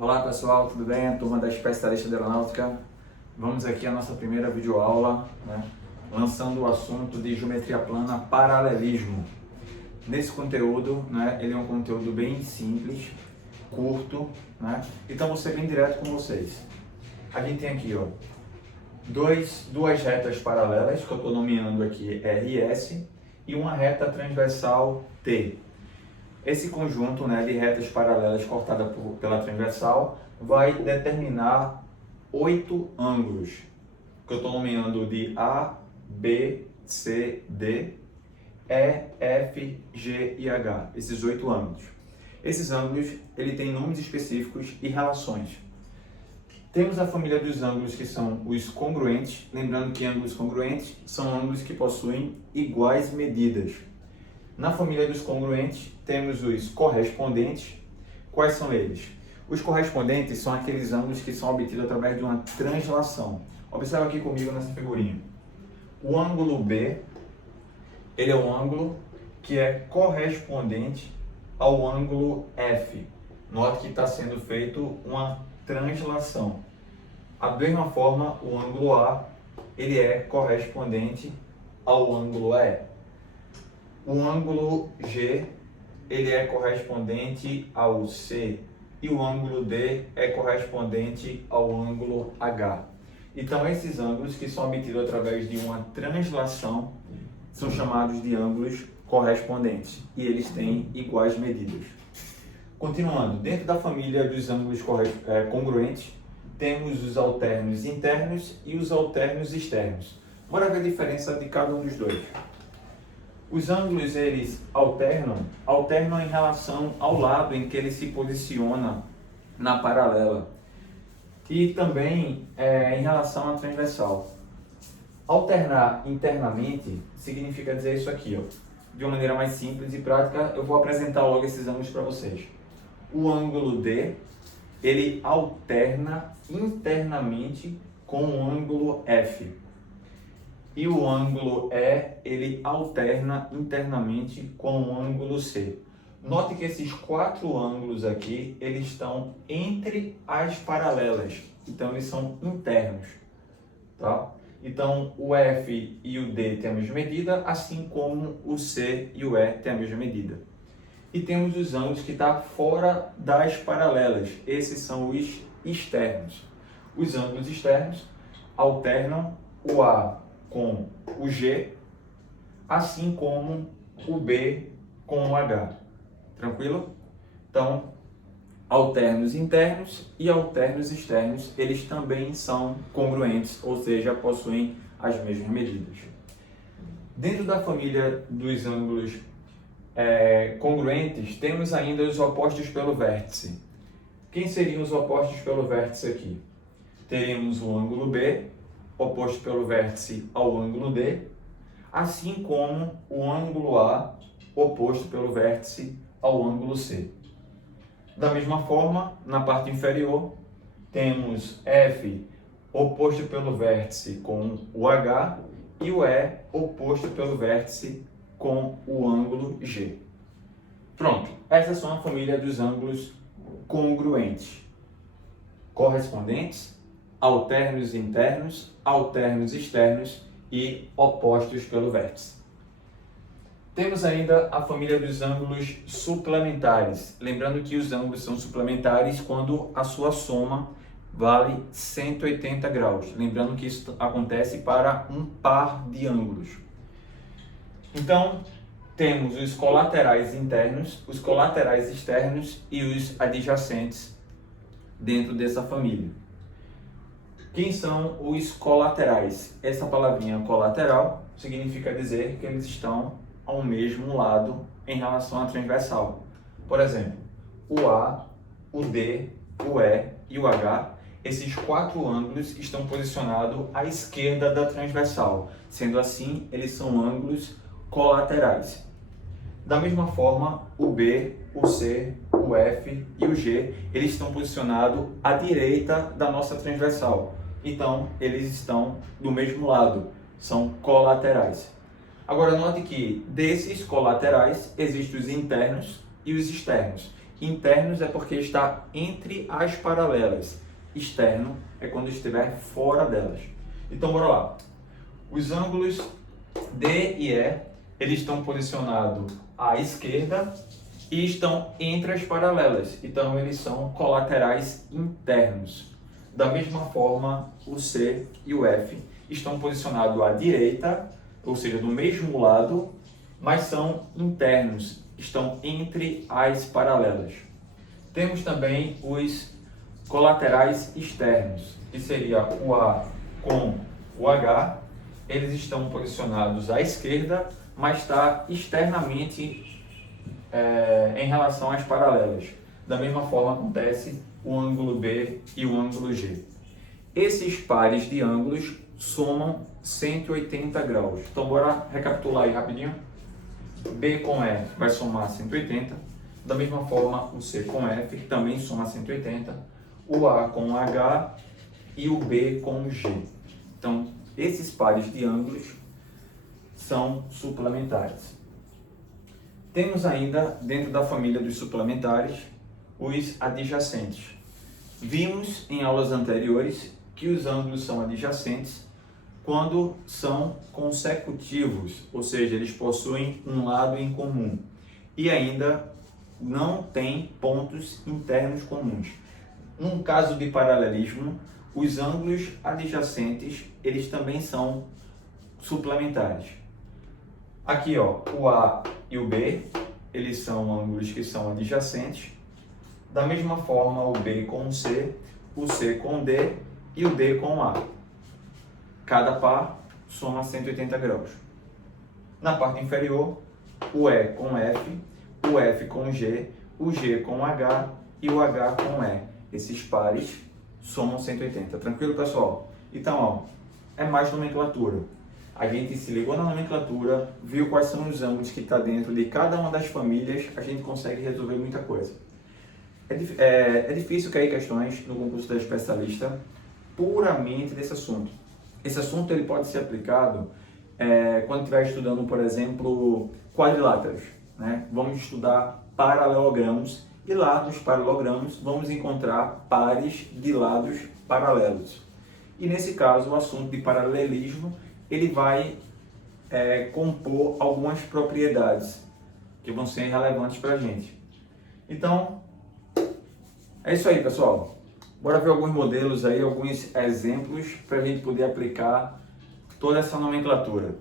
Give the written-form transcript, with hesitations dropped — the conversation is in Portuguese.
Olá pessoal, tudo bem? A turma da Especialista de Aeronáutica. Vamos aqui à nossa primeira videoaula, lançando o assunto de geometria plana, paralelismo. Nesse conteúdo, ele é um conteúdo bem simples, curto, então vou ser bem direto com vocês. A gente tem aqui duas retas paralelas, que eu estou nomeando aqui RS, e uma reta transversal T. Esse conjunto de retas paralelas cortada pela transversal vai determinar 8 ângulos, que eu estou nomeando de A, B, C, D, E, F, G e H, esses 8 ângulos. Esses ângulos ele tem nomes específicos e relações. Temos a família dos ângulos que são os congruentes, lembrando que ângulos congruentes são ângulos que possuem iguais medidas. Na família dos congruentes, temos os correspondentes. Quais são eles? Os correspondentes são aqueles ângulos que são obtidos através de uma translação. Observa aqui comigo nessa figurinha. O ângulo B, ele é um ângulo que é correspondente ao ângulo F. Note que está sendo feito uma translação. Da mesma forma, o ângulo A, ele é correspondente ao ângulo E. O ângulo G, ele é correspondente ao C, e o ângulo D é correspondente ao ângulo H. Então, esses ângulos que são obtidos através de uma translação são chamados de ângulos correspondentes, e eles têm iguais medidas. Continuando, dentro da família dos ângulos congruentes, temos os alternos internos e os alternos externos. Bora ver a diferença de cada um dos dois. Os ângulos, eles alternam em relação ao lado em que ele se posiciona na paralela e também em relação à transversal. Alternar internamente significa dizer isso aqui, de uma maneira mais simples e prática. Eu vou apresentar logo esses ângulos para vocês. O ângulo D, ele alterna internamente com o ângulo F. E o ângulo E, ele alterna internamente com o ângulo C. Note que esses 4 ângulos aqui, eles estão entre as paralelas. Então, eles são internos. Tá? Então, o F e o D têm a mesma medida, assim como o C e o E têm a mesma medida. E temos os ângulos que estão fora das paralelas. Esses são os externos. Os ângulos externos alternam o A com o G, assim como o B com o H. Tranquilo? Então, alternos internos e alternos externos, eles também são congruentes, ou seja, possuem as mesmas medidas. Dentro da família dos ângulos congruentes, temos ainda os opostos pelo vértice. Quem seriam os opostos pelo vértice aqui? Teríamos o ângulo B, oposto pelo vértice ao ângulo D, assim como o ângulo A, oposto pelo vértice ao ângulo C. Da mesma forma, na parte inferior, temos F, oposto pelo vértice com o H, e o E, oposto pelo vértice com o ângulo G. Pronto, essas são a família dos ângulos congruentes, correspondentes, alternos internos, alternos externos e opostos pelo vértice. Temos ainda a família dos ângulos suplementares. Lembrando que os ângulos são suplementares quando a sua soma vale 180 graus. Lembrando que isso acontece para um par de ângulos. Então, temos os colaterais internos, os colaterais externos e os adjacentes dentro dessa família. Quem são os colaterais? Essa palavrinha colateral significa dizer que eles estão ao mesmo lado em relação à transversal. Por exemplo, o A, o D, o E e o H, esses 4 ângulos estão posicionados à esquerda da transversal. Sendo assim, eles são ângulos colaterais. Da mesma forma, o B, o C, o F e o G, eles estão posicionados à direita da nossa transversal. Então, eles estão do mesmo lado, são colaterais. Agora, note que desses colaterais existem os internos e os externos. Internos é porque está entre as paralelas. Externo é quando estiver fora delas. Então, bora lá. Os ângulos D e E, eles estão posicionados à esquerda e estão entre as paralelas. Então, eles são colaterais internos. Da mesma forma, o C e o F estão posicionados à direita, ou seja, do mesmo lado, mas são internos, estão entre as paralelas. Temos também os colaterais externos, que seria o A com o H. Eles estão posicionados à esquerda, mas está externamente em relação às paralelas. Da mesma forma acontece o ângulo B e o ângulo G. Esses pares de ângulos somam 180 graus. Então, bora recapitular aí rapidinho. B com E vai somar 180. Da mesma forma, o C com F também soma 180. O A com H e o B com G. Então, esses pares de ângulos são suplementares. Temos ainda, dentro da família dos suplementares, os adjacentes. Vimos em aulas anteriores que os ângulos são adjacentes quando são consecutivos, ou seja, eles possuem um lado em comum e ainda não têm pontos internos comuns. Num caso de paralelismo, os ângulos adjacentes, eles também são suplementares. Aqui, ó, o A e o B, eles são ângulos que são adjacentes. Da mesma forma, o B com o C com o D e o D com o A. Cada par soma 180 graus. Na parte inferior, o E com o F com o G com o H e o H com o E. Esses pares somam 180. Tranquilo, pessoal? Então, ó, é mais nomenclatura. A gente se ligou na nomenclatura, viu quais são os ângulos que está dentro de cada uma das famílias, a gente consegue resolver muita coisa. É difícil cair questões no concurso da especialista puramente desse assunto. Esse assunto ele pode ser aplicado quando estiver estudando, por exemplo, quadriláteros, né? Vamos estudar paralelogramos e lá nos paralelogramos vamos encontrar pares de lados paralelos. E nesse caso, o assunto de paralelismo ele vai compor algumas propriedades que vão ser relevantes para a gente. Então, é isso aí, pessoal. Bora ver alguns modelos aí, alguns exemplos para a gente poder aplicar toda essa nomenclatura.